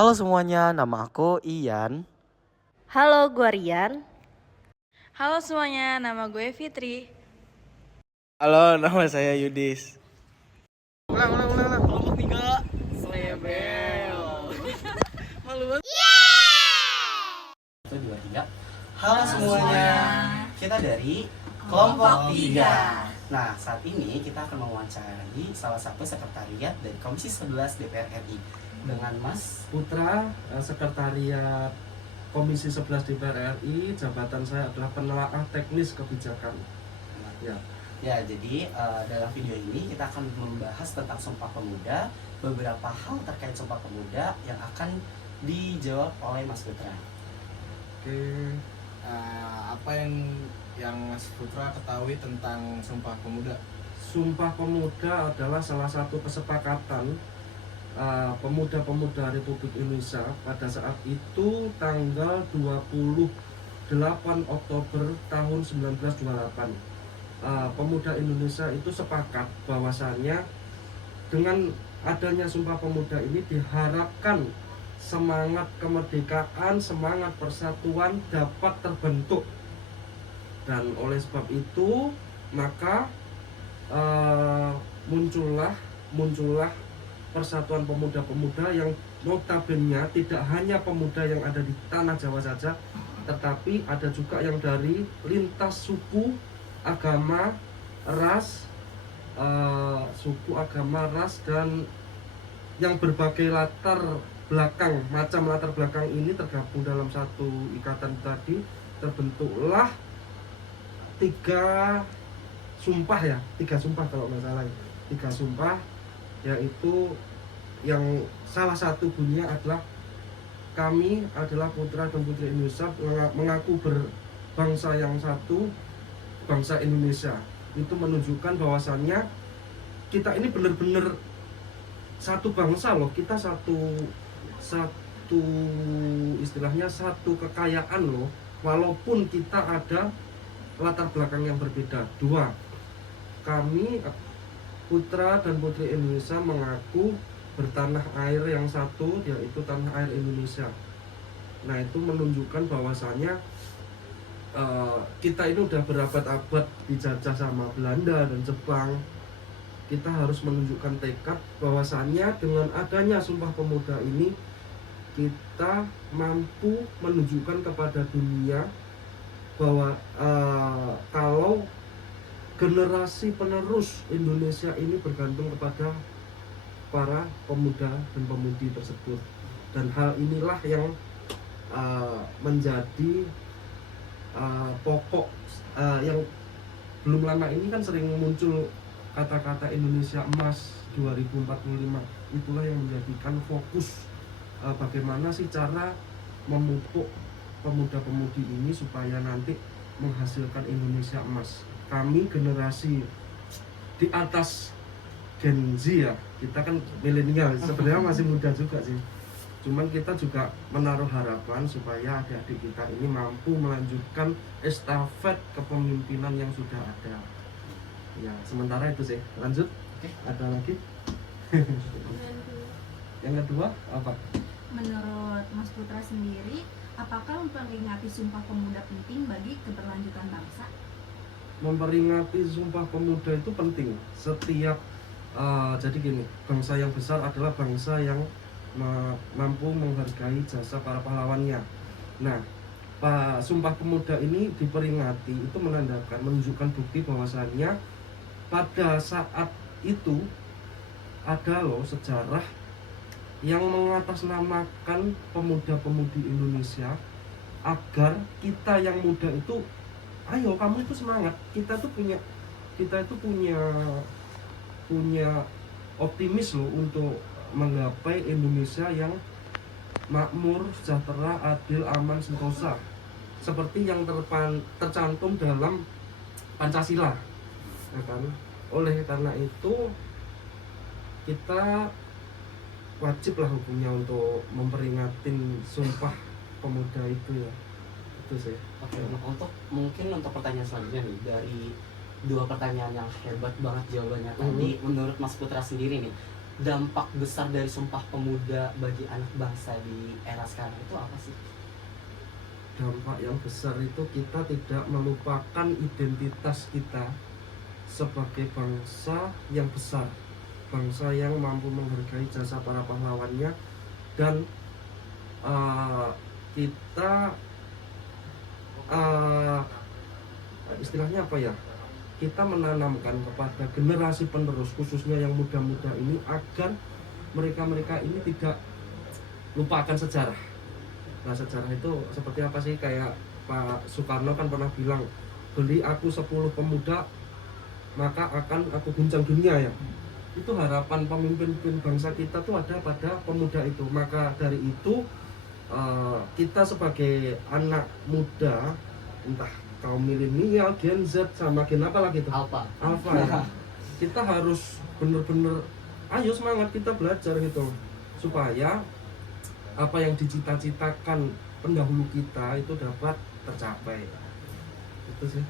Halo semuanya, nama aku Ian. Halo, gue Rian. Halo semuanya, nama gue Fitri. Halo, nama saya Yudis. Kelompok 3 Slebel. Malu banget. Satu, dua, tiga. Halo semuanya, kita dari kelompok 3. Nah, saat ini kita akan mewawancarai salah satu sekretariat dari Komisi 11 DPR RI dengan Mas Putra, Sekretariat Komisi 11 DPR RI. Jabatan saya adalah penelaah teknis kebijakan. Ya. Ya, jadi dalam video ini kita akan membahas tentang Sumpah Pemuda, beberapa hal terkait Sumpah Pemuda yang akan dijawab oleh Mas Putra. Oke. Apa yang Mas Putra ketahui tentang Sumpah Pemuda? Sumpah Pemuda adalah salah satu kesepakatan pemuda-pemuda Republik Indonesia pada saat itu tanggal 28 Oktober tahun 1928. Pemuda Indonesia itu sepakat bahwasannya dengan adanya Sumpah Pemuda ini diharapkan semangat kemerdekaan, semangat persatuan dapat terbentuk. Dan oleh sebab itu maka muncullah Persatuan Pemuda-Pemuda yang notabene tidak hanya pemuda yang ada di tanah Jawa saja, tetapi ada juga yang dari lintas suku, agama, ras, dan yang berbagai latar belakang ini tergabung dalam satu ikatan tadi. Terbentuklah tiga sumpah kalau nggak salah, tiga sumpah, yaitu yang salah satu bunyinya adalah kami adalah putra dan putri Indonesia mengaku berbangsa yang satu, bangsa Indonesia. Itu menunjukkan bahwasannya kita ini benar-benar satu bangsa loh, kita satu istilahnya satu kekayaan loh, walaupun kita ada latar belakang yang berbeda. Dua, kami putra dan putri Indonesia mengaku bertanah air yang satu, yaitu tanah air Indonesia. Nah, itu menunjukkan bahwasannya kita ini udah berabad-abad dijajah sama Belanda dan Jepang. Kita harus menunjukkan tekad bahwasannya dengan adanya Sumpah Pemuda ini kita mampu menunjukkan kepada dunia bahwa kalau generasi penerus Indonesia ini bergantung kepada para pemuda dan pemudi tersebut. Dan hal inilah yang menjadi pokok yang belum lama ini kan sering muncul kata-kata Indonesia Emas 2045. Itulah yang menjadikan fokus bagaimana sih cara memupuk pemuda-pemudi ini supaya nanti menghasilkan Indonesia Emas. Kami generasi di atas Gen Z ya, kita kan milenial, sebenarnya masih muda juga sih. Cuman kita juga menaruh harapan supaya adik-adik kita ini mampu melanjutkan estafet kepemimpinan yang sudah ada. Ya, sementara itu sih. Lanjut. Ada lagi? Yang kedua apa? Menurut Mas Putra sendiri, apakah memperingati Sumpah Pemuda penting bagi keberlanjutan bangsa? Memperingati Sumpah Pemuda itu penting. Setiap jadi gini, bangsa yang besar adalah bangsa yang mampu menghargai jasa para pahlawannya. Nah, Sumpah Pemuda ini diperingati itu menunjukkan bukti bahwasannya pada saat itu ada loh sejarah yang mengatasnamakan pemuda-pemudi Indonesia agar kita yang muda itu, ayo kamu itu semangat, kita itu punya optimis loh untuk menggapai Indonesia yang makmur, sejahtera, adil, aman, sentosa, seperti yang tercantum dalam Pancasila, ya kan? Oleh karena itu kita wajib lah hukumnya untuk memperingatin Sumpah Pemuda itu ya. Itu sih. Oke, untuk pertanyaan selanjutnya nih, dari dua pertanyaan yang hebat banget jawabannya tadi, menurut Mas Putra sendiri nih, dampak besar dari Sumpah Pemuda bagi anak bangsa di era sekarang itu apa sih? Dampak yang besar itu kita tidak melupakan identitas kita sebagai bangsa yang besar, bangsa yang mampu menghargai jasa para pahlawannya, dan kita istilahnya apa ya, kita menanamkan kepada generasi penerus khususnya yang muda-muda ini agar mereka ini tidak lupakan sejarah. Nah, sejarah itu seperti apa sih? Kayak Pak Soekarno kan pernah bilang, beli aku 10 pemuda maka akan aku guncang dunia ya. Itu harapan pemimpin bangsa kita tuh ada pada pemuda itu. Maka dari itu kita sebagai anak muda, entah kaum milenial, Gen Z, sama Gen apa lagi tuh? Alpha Ya. Kita harus bener-bener ayo semangat kita belajar gitu, supaya apa yang dicita-citakan pendahulu kita itu dapat tercapai. Itu sih.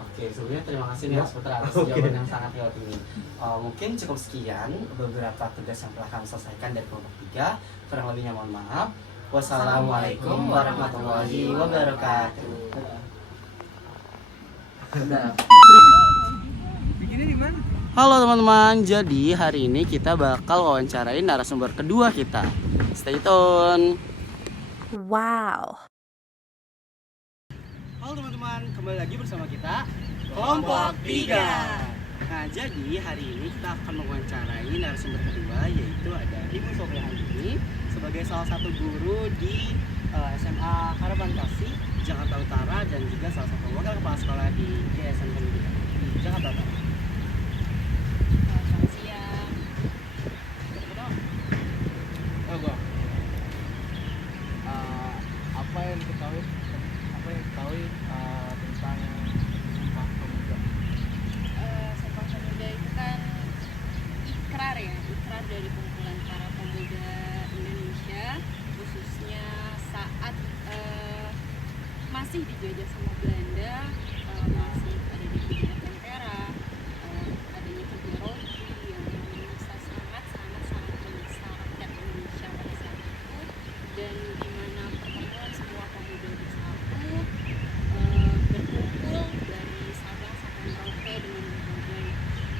Oke, sebelumnya terima kasih nih Ya. Mas Putra atas Oke. jawaban yang sangat lewat ini. Mungkin cukup sekian beberapa tugas yang telah kami selesaikan dari kelompok 3. Kurang lebihnya mohon maaf. Wassalamualaikum warahmatullahi wabarakatuh. Halo teman-teman, jadi hari ini kita bakal wawancarain narasumber kedua kita. Stay tune. Wow. Halo teman-teman, kembali lagi bersama kita Kelompok 3. Nah, jadi hari ini kita akan mewawancarai narasumber kedua, yaitu ada Ibu Sofiani sebagai salah satu guru di SMA Harapan Kasih, Jakarta Utara, dan juga salah satu wakil kepala sekolah di GSM Pendidikan di Jakarta Utara. Selamat siang. Apa yang diketahui tentang Sumpah Pemuda? Sumpah Pemuda itu kan ikrar ya, ikrar dari kumpulan para pemuda Indonesia, khususnya saat masih dijajah sama Belanda, masih ada di Bidang Tempera, adanya ideologi yang sangat mendesak rakyat Indonesia pada saat itu, dan di mana pertemuan semua pemuda bersatu, berkumpul dari Sabang sampai Merauke dengan berbagai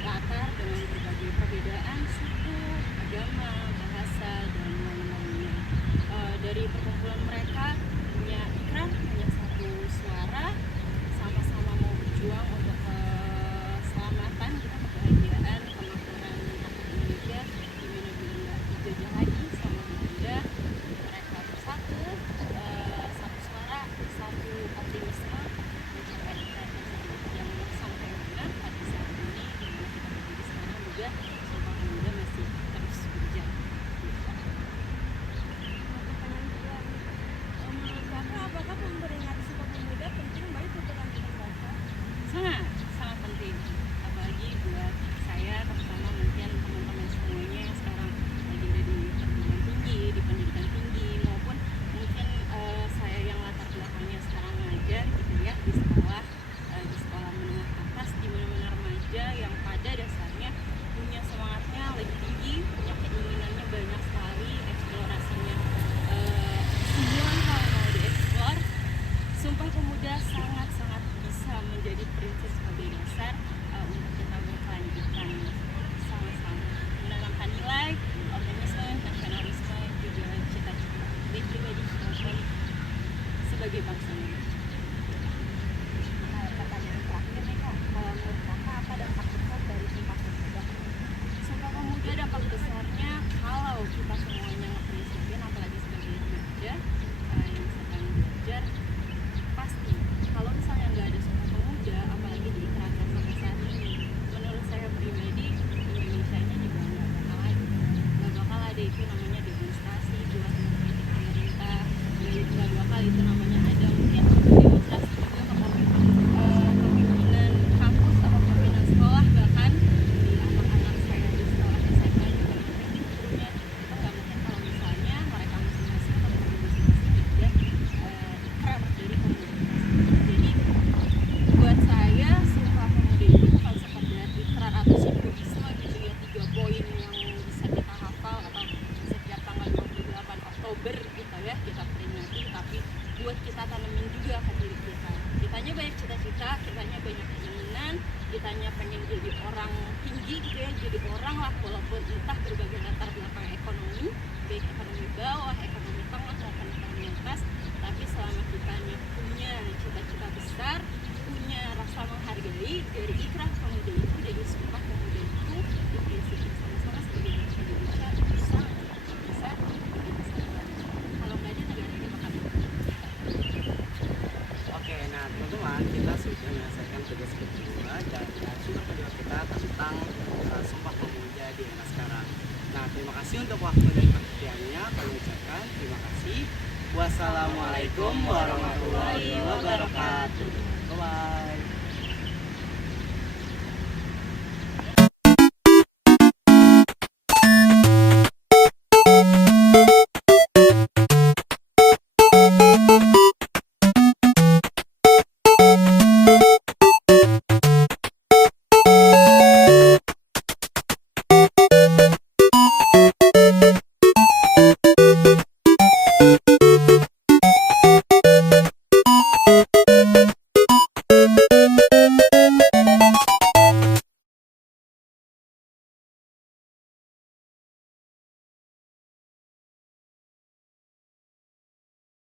latar, dengan berbagai perbedaan suku, agama, bahasa, dan lain-lainnya. Dari perkumpulan mereka punya ikrar, punya satu suara, sama-sama mau berjuang untuk keselamatan, kebahagiaan, kemakmuran rakyat Indonesia, di mana bila nggak dijajah lagi sama Belanda. Mereka bersatu, satu suara, satu optimisme mencapai ikrar tersebut yang sampai mana pada saat ini, di mana kita berdiri sekarang juga Sumpah Pemuda masih terus berjalan. Menurut kakak, apakah memperingati Sumpah Pemuda penting bagi keberlanjutan bangsa? Sangat penting, apalagi buat saya, terutama mungkin teman-teman semuanya yang sekarang lagi ada di perguruan tinggi, di pendidikan tinggi, maupun mungkin saya yang latar belakangnya sekarang ngajar gitu ya, di sekolah menengah atas, di mana-mana remaja yang pada dasarnya punya semangatnya lebih tinggi, punya keinginannya banyak sekali, eksplorasinya semua hal mau dieksplor. Sumpah Pemuda sangat-sangat bisa menjadi prinsip sebagai dasar untuk kita berkelanjutan sama-sama menanamkan nilai, optimisme, nasionalisme, juga cita-cita baik pribadi maupun sebagai bangsa Indonesia. Pertanyaan terakhir nih kak, kalau menurut kakak apa dampak besar dari Sumpah Pemuda? Sumpah Pemuda dampak besarnya kalau kita semuanya ngeprinsipin, apalagi sebagai remaja yang sedang belajar, pasti kalau misalnya nggak ada Sumpah Pemuda, apalagi diikrarkan sampai saat ini, menurut saya pribadi Indonesia ini juga nggak bakal ada itu namanya demonstrasi buat mengkritik pemerintah, nggak bakal itu namanya ada mungkin buat kita tanemin juga ke diri kita. Kitanya banyak cita-cita, kitanya banyak keinginan, kitanya pengen jadi orang tinggi gitu ya, jadi orang lah walaupun entah berbagai latar belakang ekonomi, baik ekonomi bawah, ekonomi tengah maupun ekonomi atas. Tapi selama kitanya punya cita-cita besar, punya rasa menghargai dari ikrah pemuda itu, dari sumpah pemuda itu, diprinsipin sama-sama sebagai manusia Indonesia bisa bikin besar. Kalau nggak ada negara ini bakal Oke, nah teman-teman, kita sudah menyelesaikan tugas kedua dan sumber kedua kita tentang Sumpah Pemuda di era sekarang. Nah, terima kasih untuk waktu dan perhatiannya. Kami ucapkan terima kasih. Wassalamualaikum warahmatullahi wabarakatuh.